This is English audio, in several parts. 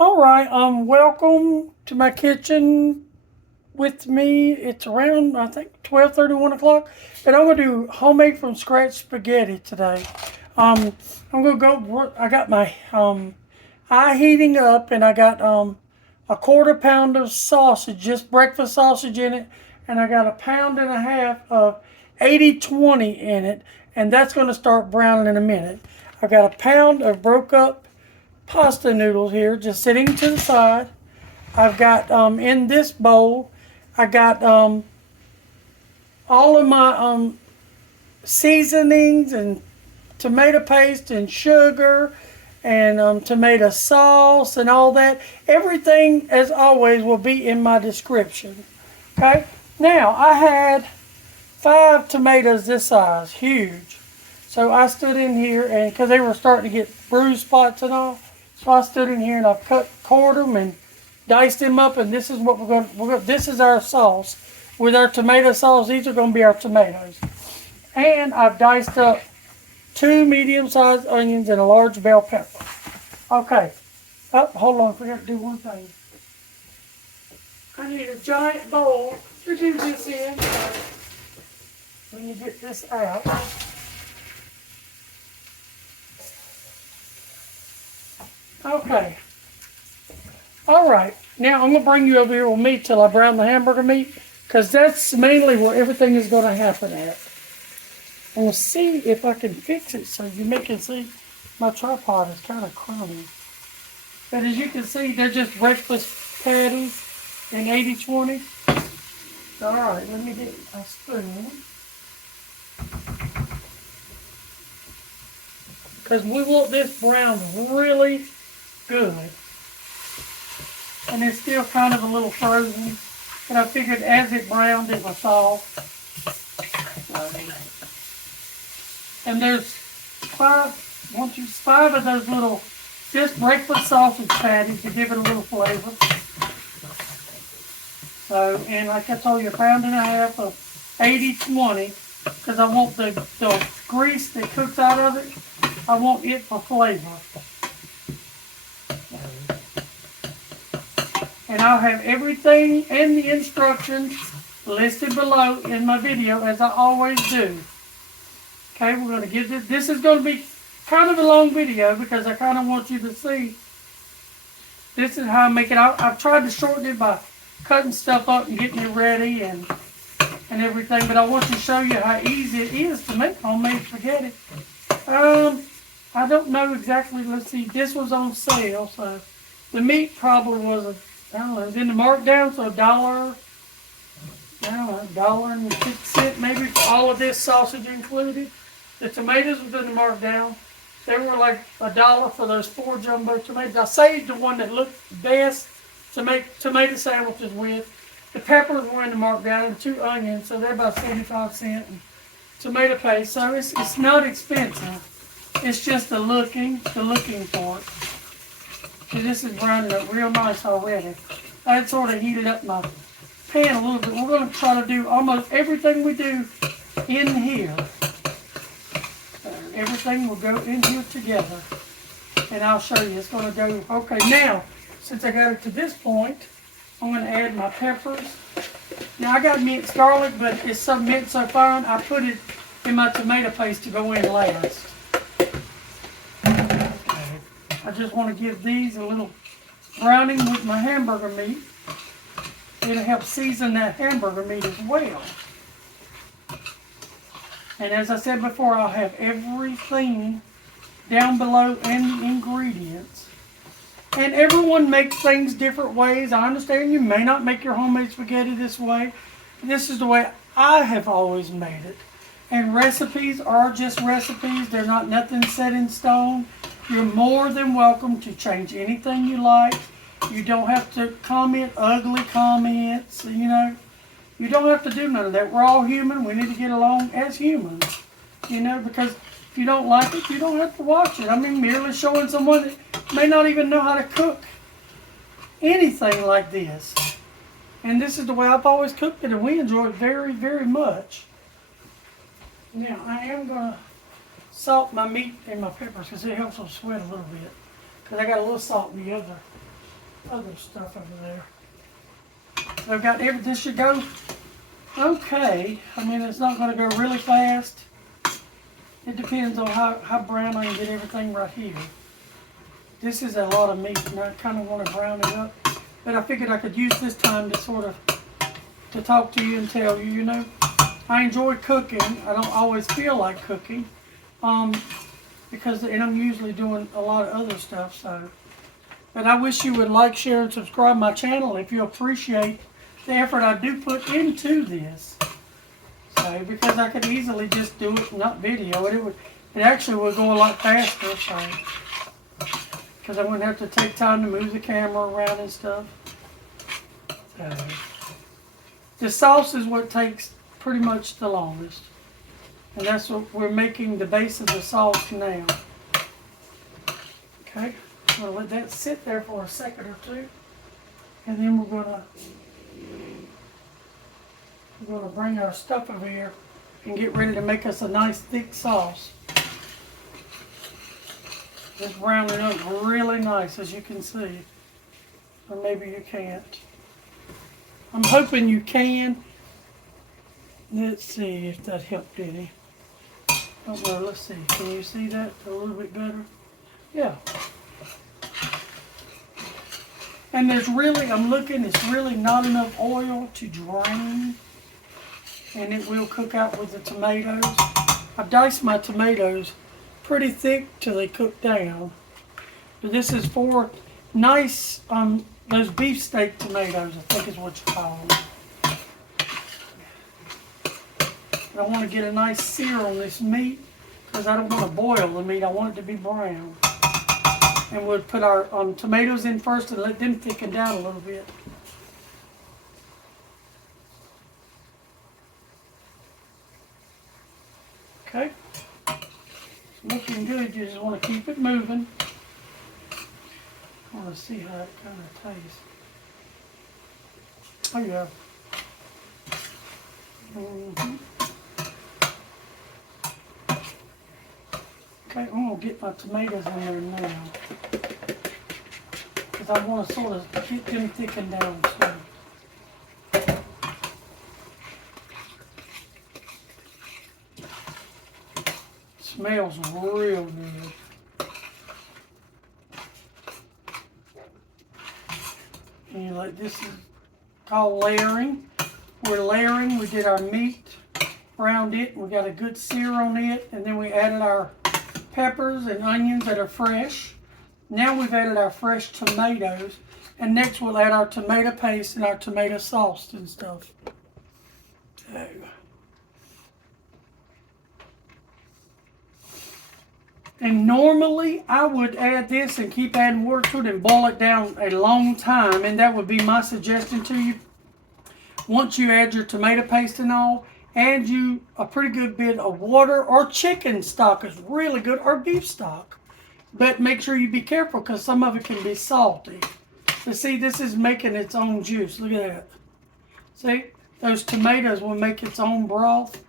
All right, welcome to my kitchen with me. It's around, I think, 12:30, 1 o'clock, and I'm going to do homemade from scratch spaghetti today. I'm going to I got my eye heating up, and I got a quarter pound of sausage, just breakfast sausage in it, and I got a pound and a half of 80/20 in it, and that's going to start browning in a minute. I got a pound of broke up pasta noodles here, just sitting to the side. I've got in this bowl, I got all of my seasonings and tomato paste and sugar and tomato sauce and all that. Everything, as always, will be in my description. Okay. Now I had 5 tomatoes this size, huge. So I stood in here and because they were starting to get bruise spots and all. So I stood in here and I've quartered them and diced them up, and this is what we're going. This is our sauce with our tomato sauce. These are going to be our tomatoes, and I've diced up 2 medium-sized onions and a large bell pepper. Okay. Oh, hold on. I forgot to do one thing. I need a giant bowl to do this in. When you get this out. Okay. All right. Now I'm going to bring you over here with me till I brown the hamburger meat, because that's mainly where everything is going to happen at. And we'll see if I can fix it so you can see my tripod is kind of crummy. But as you can see, they're just breakfast patties in 80/20. All right, let me get a spoon. Because we want this brown really good. And it's still kind of a little frozen. But I figured as it browned, it was soft. And there's 5 of those little, just breakfast sausage patties to give it a little flavor. So, and like I told you, a pound and a half of 80/20, because I want the grease that cooks out of it, I want it for flavor. And I'll have everything and the instructions listed below in my video, as I always do. Okay, we're going to get this. This is going to be kind of a long video because I kind of want you to see. This is how I make it. I've tried to shorten it by cutting stuff up and getting it ready and everything, but I want to show you how easy it is to make homemade spaghetti. I don't know exactly. Let's see. This was on sale, so the meat probably was I don't know, it was in the markdown, so $1, I don't know, $1.50 maybe for all of this sausage included. The tomatoes was in the markdown. They were like $1 for those 4 jumbo tomatoes. I saved the one that looked best to make tomato sandwiches with. The peppers were in the markdown and 2 onions, so they're about 75 cents. And tomato paste, so it's not expensive. It's just the looking for it. So this is browning up real nice already. I had sort of heated up my pan a little bit. We're going to try to do almost everything we do in here. Everything will go in here together. And I'll show you. It's going to go. Okay, now, since I got it to this point, I'm going to add my peppers. Now, I got minced garlic, but it's so minced so fine, I put it in my tomato paste to go in last. I just want to give these a little browning with my hamburger meat. It'll help season that hamburger meat as well. And as I said before, I'll have everything down below and the ingredients. And everyone makes things different ways. I understand you may not make your homemade spaghetti this way. This is the way I have always made it. And recipes are just recipes. They're not nothing set in stone. You're more than welcome to change anything you like. You don't have to comment ugly comments, You don't have to do none of that. We're all human. We need to get along as humans, because if you don't like it, you don't have to watch it. I mean, merely showing someone that may not even know how to cook anything like this. And this is the way I've always cooked it, and we enjoy it very, very much. Now, I am going to salt my meat and my peppers because it helps them sweat a little bit. Because I got a little salt in the other other stuff over there. I've got this should go okay. I mean, it's not going to go really fast. It depends on how brown I can get everything right here. This is a lot of meat, and I kind of want to brown it up. But I figured I could use this time to sort of to talk to you and tell you, you know, I enjoy cooking. I don't always feel like cooking, because and I'm usually doing a lot of other stuff. So, but I wish you would like, share, and subscribe my channel if you appreciate the effort I do put into this. So, because I could easily just do it, not video it. It actually would go a lot faster. So, because I wouldn't have to take time to move the camera around and stuff. So, the sauce is what takes pretty much the longest. And that's what we're making the base of the sauce now. Okay, I'm going to let that sit there for a second or two. And then we're going to bring our stuff over here and get ready to make us a nice thick sauce. It's browning up really nice, as you can see. Or maybe you can't. I'm hoping you can. Let's see if that helped any. I don't know, let's see. Can you see that a little bit better? Yeah. And there's really, I'm looking, it's really not enough oil to drain. And it will cook out with the tomatoes. I've diced my tomatoes pretty thick till they cook down. But this is for nice, those beefsteak tomatoes, I think is what you call them. But I want to get a nice sear on this meat because I don't want to boil the meat. I want it to be brown. And we'll put our tomatoes in first and let them thicken down a little bit. Okay. It's looking good. You just want to keep it moving. I want to see how it kind of tastes. Oh yeah. Okay, I'm going to get my tomatoes in there now. Because I want to sort of get them thickened down too. Smells real good. And like this is called layering. We're layering. We did our meat, browned it, we got a good sear on it, and then we added our peppers and onions that are fresh. Now we've added our fresh tomatoes, and next we'll add our tomato paste and our tomato sauce and stuff. So, and normally I would add this and keep adding water to it and boil it down a long time, and that would be my suggestion to you. Once you add your tomato paste and all, add you a pretty good bit of water, or chicken stock is really good, or beef stock. But make sure you be careful because some of it can be salty. So see, this is making its own juice. Look at that. See, those tomatoes will make its own broth,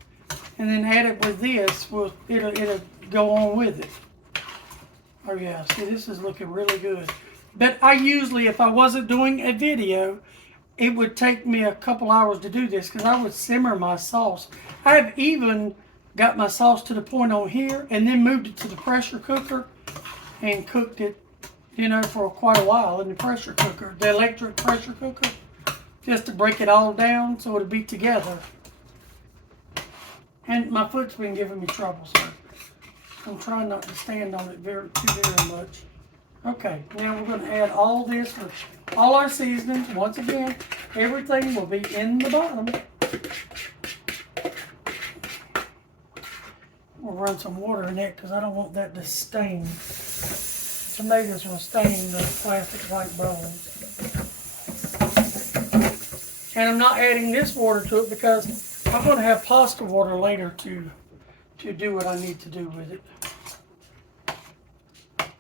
and then add it with this. It'll go on with it. Oh yeah, see, this is looking really good. But I usually, if I wasn't doing a video, it would take me a couple hours to do this because I would simmer my sauce. I have even got my sauce to the point on here and then moved it to the pressure cooker and cooked it, you know, for quite a while in the pressure cooker, the electric pressure cooker, just to break it all down so it'll be together. And my foot's been giving me trouble, so I'm trying not to stand on it very much. Okay, now we're going to add all this with all our seasonings. Once again, everything will be in the bottom. We'll run some water in it because I don't want that to stain. The tomatoes will stain the plastic white bowls. And I'm not adding this water to it because I'm going to have pasta water later to do what I need to do with it.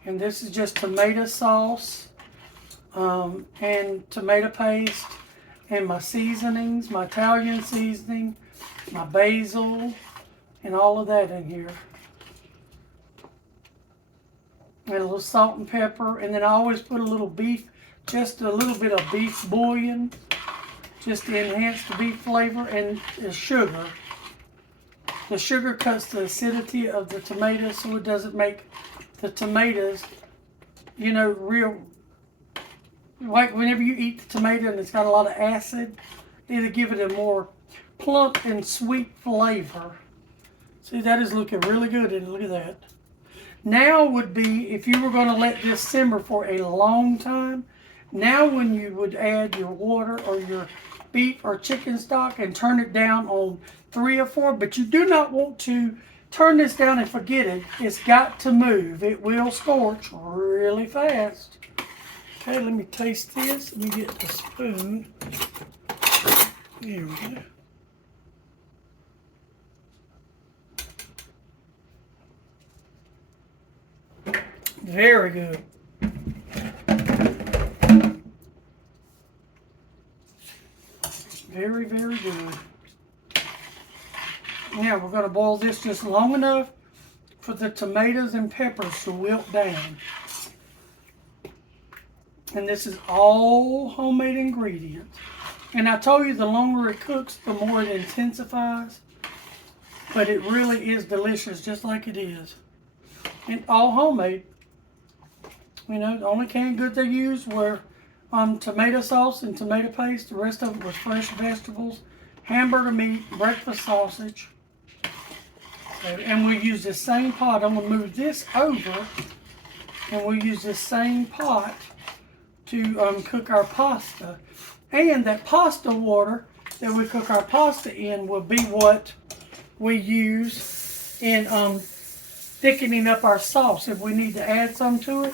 And this is just tomato sauce and tomato paste and my seasonings, my Italian seasoning, my basil, and all of that in here. And a little salt and pepper. And then I always put a little beef just a little bit of beef bouillon, just to enhance the beef flavor, and sugar. The sugar cuts the acidity of the tomatoes, so it doesn't make the tomatoes, you know, real, like whenever you eat the tomato and it's got a lot of acid, it'll give it a more plump and sweet flavor. See, that is looking really good, and look at that. Now would be, if you were going to let this simmer for a long time, now when you would add your water or your beef or chicken stock and turn it down on 3 or 4, but you do not want to turn this down and forget it. It's got to move. It will scorch really fast. Okay, let me taste this. Let me get the spoon. There we go. Very good. Very, very good. Now we're going to boil this just long enough for the tomatoes and peppers to wilt down. And this is all homemade ingredients. And I told you the longer it cooks, the more it intensifies. But it really is delicious, just like it is. And all homemade. You know, the only canned goods they used were tomato sauce and tomato paste. The rest of it was fresh vegetables, hamburger meat, breakfast sausage. And we use the same pot. I'm going to move this over, and we use the same pot to cook our pasta. And that pasta water that we cook our pasta in will be what we use in thickening up our sauce if we need to add some to it.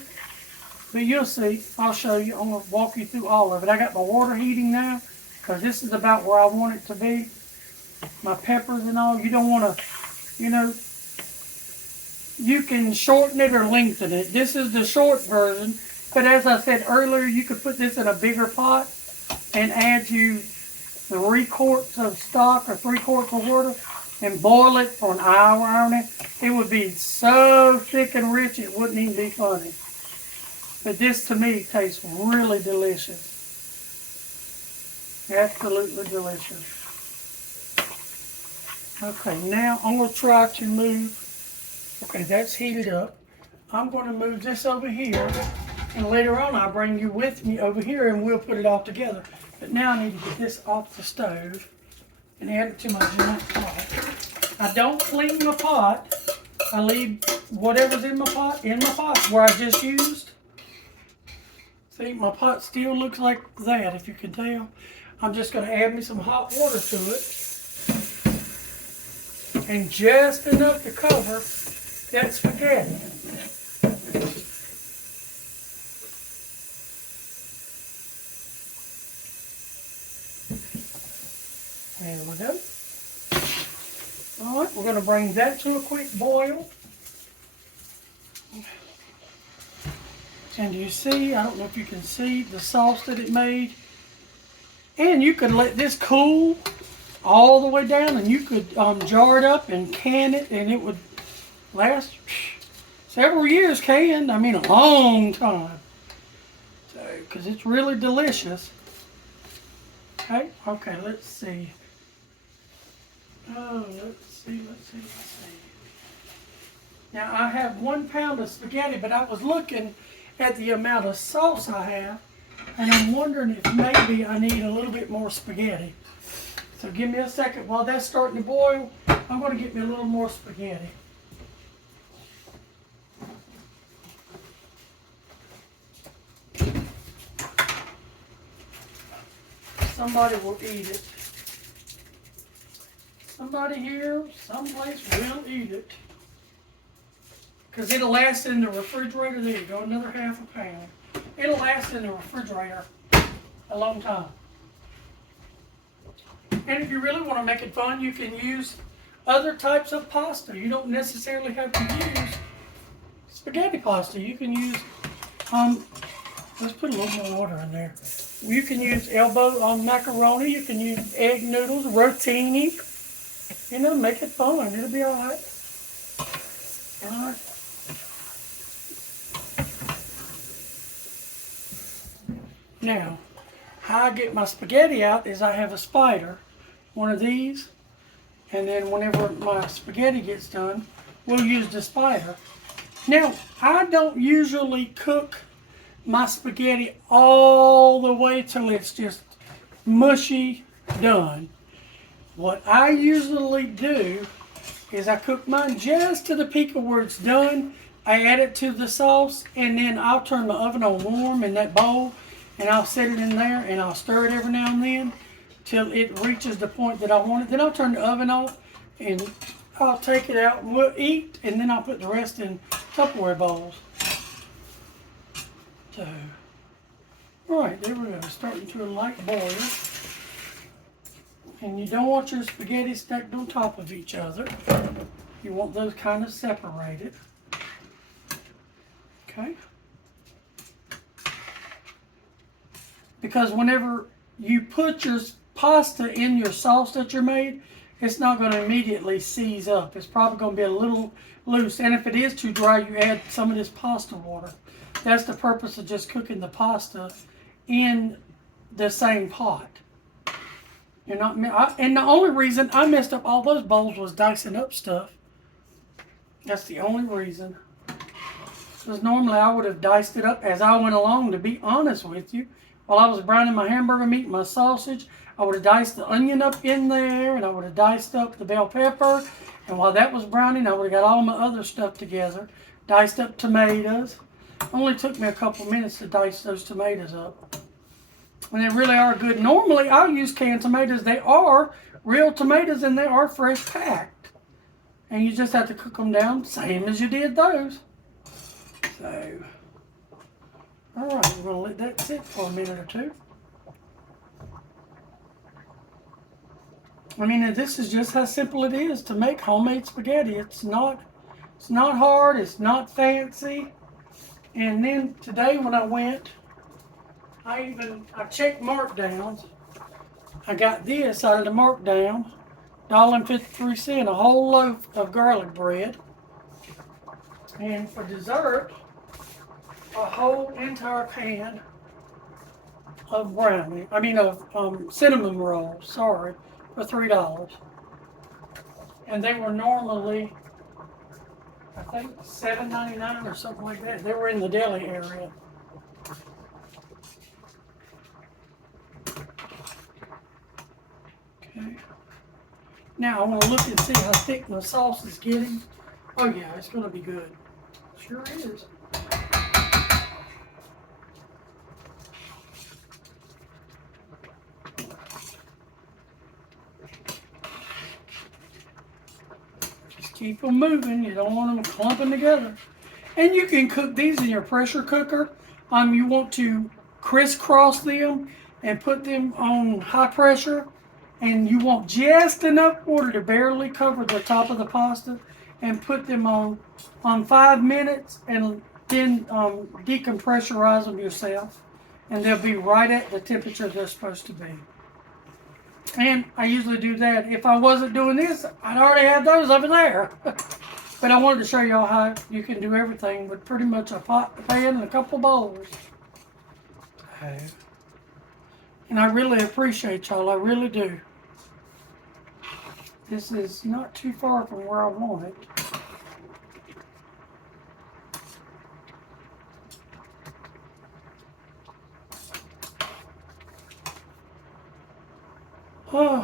But you'll see, I'll show you. I'm going to walk you through all of it. I got my water heating now because this is about where I want it to be. My peppers and all. You don't want to, you know, you can shorten it or lengthen it. This is the short version. But as I said earlier, you could put this in a bigger pot and add you 3 quarts of stock or 3 quarts of water and boil it for an hour, hour and a half. It would be so thick and rich it wouldn't even be funny. But this to me tastes really delicious. Absolutely delicious. Okay, now I'm going to try to move. Okay, that's heated up. I'm going to move this over here. And later on I'll bring you with me over here and we'll put it all together. But now I need to get this off the stove and add it to my giant pot. I don't clean my pot. I leave whatever's in my pot where I just used. See, my pot still looks like that, if you can tell. I'm just going to add me some hot water to it. And just enough to cover that spaghetti. There we go. All right, we're going to bring that to a quick boil. And you see, I don't know if you can see the sauce that it made. And you could let this cool all the way down, and you could jar it up and can it, and it would last several years canned. I mean, a long time. So, because it's really delicious. Okay, let's see. Oh, let's see. Now, I have 1 pound of spaghetti, but I was looking at the amount of sauce I have, and I'm wondering if maybe I need a little bit more spaghetti. So give me a second. While that's starting to boil, I'm going to get me a little more spaghetti. Somebody will eat it. Somebody here, someplace will eat it. Because it'll last in the refrigerator. There you go, another ½ pound. It'll last in the refrigerator a long time. And if you really want to make it fun, you can use other types of pasta. You don't necessarily have to use spaghetti pasta. You can use, let's put a little more water in there. You can use elbow macaroni. You can use egg noodles, rotini. You know, make it fun. It'll be all right. All right. Now, how I get my spaghetti out is I have a spider, one of these, and then whenever my spaghetti gets done, we'll use the spider. Now, I don't usually cook my spaghetti all the way till it's just mushy done. What I usually do is I cook mine just to the peak of where it's done. I add it to the sauce, and then I'll turn my oven on warm in that bowl, and I'll set it in there, and I'll stir it every now and then till it reaches the point that I want it. Then I'll turn the oven off, and I'll take it out and we'll eat, and then I'll put the rest in Tupperware bowls. So, all right, there we go, starting to a light boil. And you don't want your spaghetti stacked on top of each other. You want those kind of separated. Okay? Because whenever you put your pasta in your sauce that you made, it's not going to immediately seize up. It's probably going to be a little loose. And if it is too dry, you add some of this pasta water. That's the purpose of just cooking the pasta in the same pot. You're not, and the only reason I messed up all those bowls was dicing up stuff. That's the only reason. Because normally I would have diced it up as I went along, to be honest with you. While I was browning my hamburger meat and my sausage, I would have diced the onion up in there, and I would have diced up the bell pepper. And while that was browning, I would have got all my other stuff together. Diced up tomatoes. Only took me a couple minutes to dice those tomatoes up. And they really are good. Normally, I'll use canned tomatoes. They are real tomatoes, and they are fresh packed. And you just have to cook them down, same as you did those. So, all right, we're going to let that sit for a minute or two. I mean, this is just how simple it is to make homemade spaghetti. It's not hard. It's not fancy. And then today when I went, I checked markdowns. I got this out of the markdown, $1.53, a whole loaf of garlic bread. And for dessert, a whole entire pan of cinnamon rolls, sorry, for $3. And they were normally, I think, $7.99 or something like that. They were in the deli area. Okay. Now I want to look and see how thick my sauce is getting. Oh yeah, it's going to be good. Sure is. Just keep them moving. You don't want them clumping together. And you can cook these in your pressure cooker. You want to crisscross them and put them on high pressure. And you want just enough water to barely cover the top of the pasta, and put them on 5 minutes, and then decompressurize them yourself, and they'll be right at the temperature they're supposed to be. And I usually do that. If I wasn't doing this, I'd already have those over there. But I wanted to show y'all how you can do everything with pretty much a pot, a pan, and a couple bowls. And I really appreciate y'all, I really do. This is not too far from where I want it.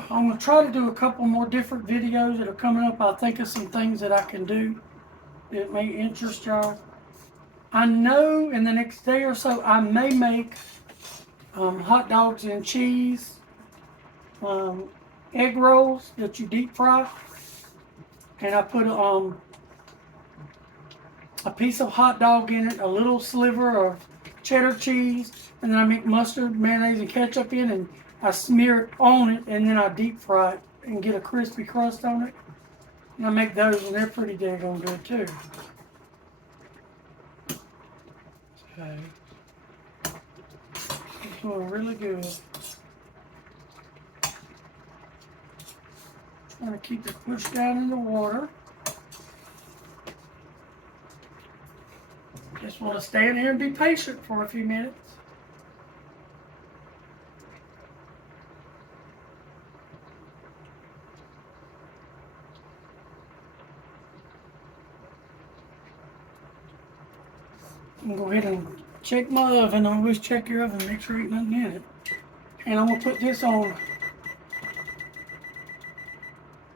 I'm going to try to do a couple more different videos that are coming up. I'll think of some things that I can do that may interest y'all. I know in the next day or so I may make hot dogs and cheese, egg rolls that you deep fry, and I put a piece of hot dog in it, a little sliver of cheddar cheese, and then I make mustard, mayonnaise, and ketchup in, and I smear it on it, and then I deep fry it and get a crispy crust on it. And I make those, and they're pretty daggone good too. Okay. It's doing really good. Trying to keep it pushed down in the water. Just want to stand here and be patient for a few minutes. I'm gonna go ahead and check my oven. I always check your oven, make sure ain't nothing in it. And I'm gonna put this on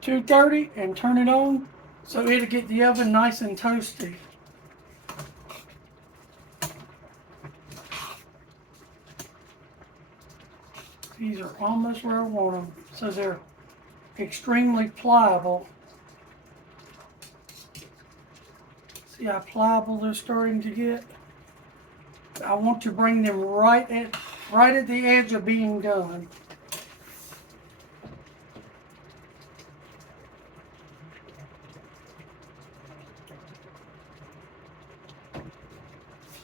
230 and turn it on so it'll get the oven nice and toasty. These are almost where I want them, so they're extremely pliable. See how pliable they're starting to get? I want to bring them right at the edge of being done.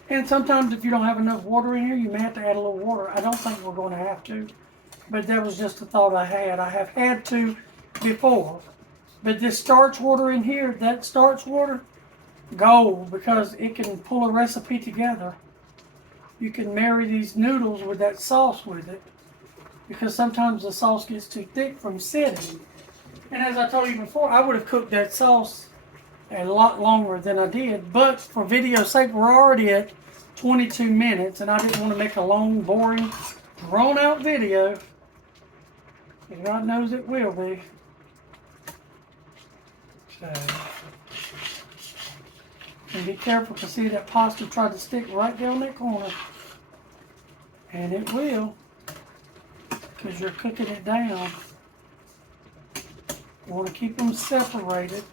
And sometimes if you don't have enough water in here, you may have to add a little water. I don't think we're going to have to, but that was just a thought I had. I have had to before. But this starch water in here, that starch water, gold, because it can pull a recipe together. You can marry these noodles with that sauce with it, because sometimes the sauce gets too thick from sitting. And as I told you before, I would have cooked that sauce a lot longer than I did, but for video's sake, we're already at 22 minutes, and I didn't want to make a long, boring, drawn-out video. God knows it will be. So, and be careful, to see that pasta tried to stick right down that corner. And it will, because you're cooking it down. You want to keep them separated.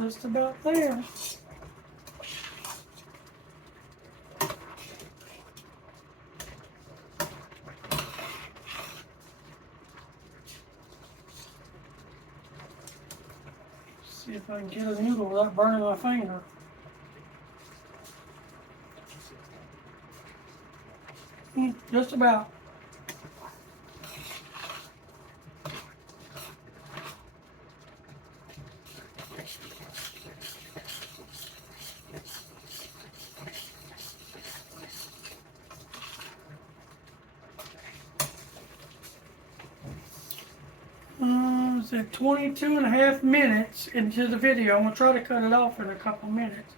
Just about there. See if I can get a noodle without burning my finger. Just about. It's at 22.5 minutes into the video. I'm going to try to cut it off in a couple minutes.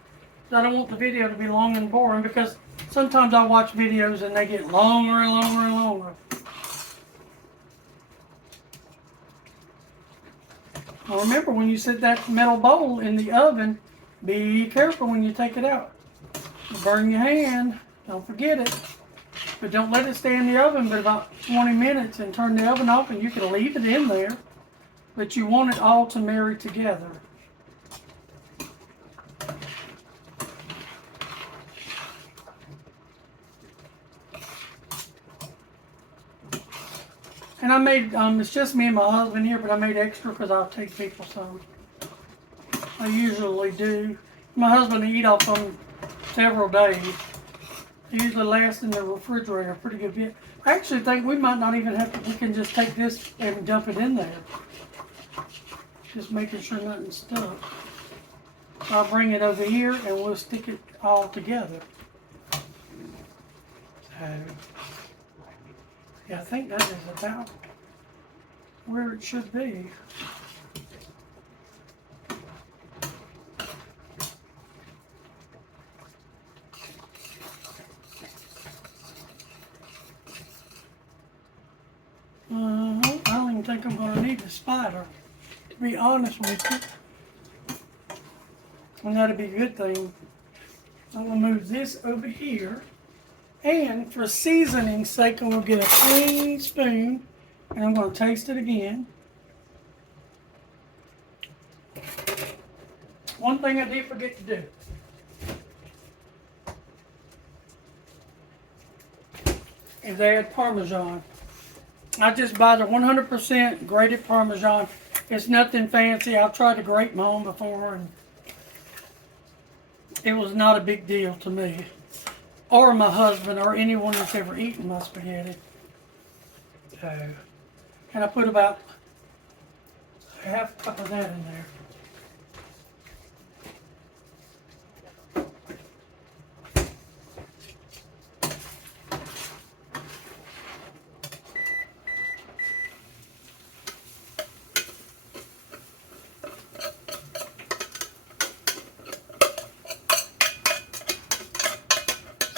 I don't want the video to be long and boring, because sometimes I watch videos and they get longer and longer and longer. Now remember, when you set that metal bowl in the oven, be careful when you take it out. Burn your hand. Don't forget it. But don't let it stay in the oven but about 20 minutes and turn the oven off, and you can leave it in there. But you want it all to marry together. And I made, it's just me and my husband here, but I made extra because I'll take people some. I usually do. My husband will eat off them several days. They usually last in the refrigerator a pretty good bit. I actually think we might not even have to, we can just take this and dump it in there. Just making sure nothing's stuck. So I'll bring it over here and we'll stick it all together. So, yeah, I think that is about where it should be. I don't even think I'm going to need the spider, to be honest with you. And that'd be a good thing. I'm going to move this over here. And for seasoning's sake, I'm going to get a clean spoon. And I'm going to taste it again. One thing I did forget to do. Is add Parmesan. I just buy the 100% grated Parmesan. It's nothing fancy. I've tried to grate my own before, and it was not a big deal to me, or my husband, or anyone that's ever eaten my spaghetti. So, and I put about half a cup of that in there.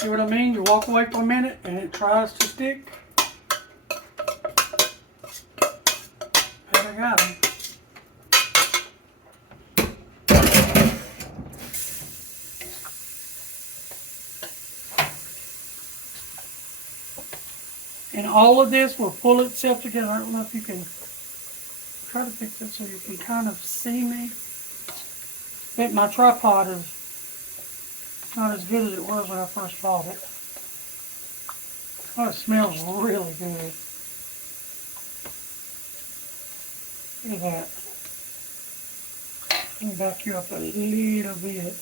See what I mean? You walk away for a minute and it tries to stick. And I got them. And all of this will pull itself together. I don't know if you can try to fix it so you can kind of see me. But my tripod is not as good as it was when I first bought it. Oh, it smells really good. Look at that. Let me back you up a little bit.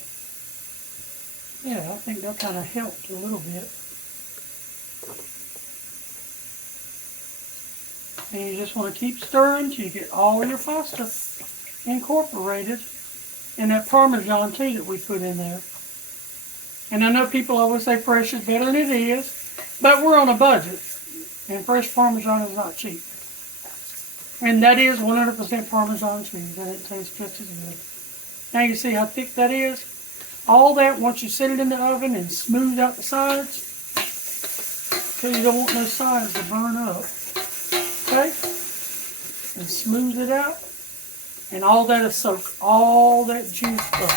Yeah, I think that kind of helped a little bit. And you just want to keep stirring till you get all your pasta incorporated. And that Parmesan too that we put in there. And I know people always say fresh is better than it is, but we're on a budget. And fresh Parmesan is not cheap. And that is 100% Parmesan cheese, and it tastes just as good. Now you see how thick that is? All that, once you set it in the oven and smooth out the sides, because you don't want those sides to burn up. Okay? And smooth it out. And all that is soaked, all that juice up.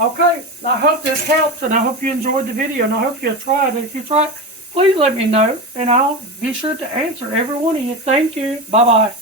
Okay, I hope this helps, and I hope you enjoyed the video, and I hope you'll try it. If you try it, please let me know, and I'll be sure to answer every one of you. Thank you. Bye-bye.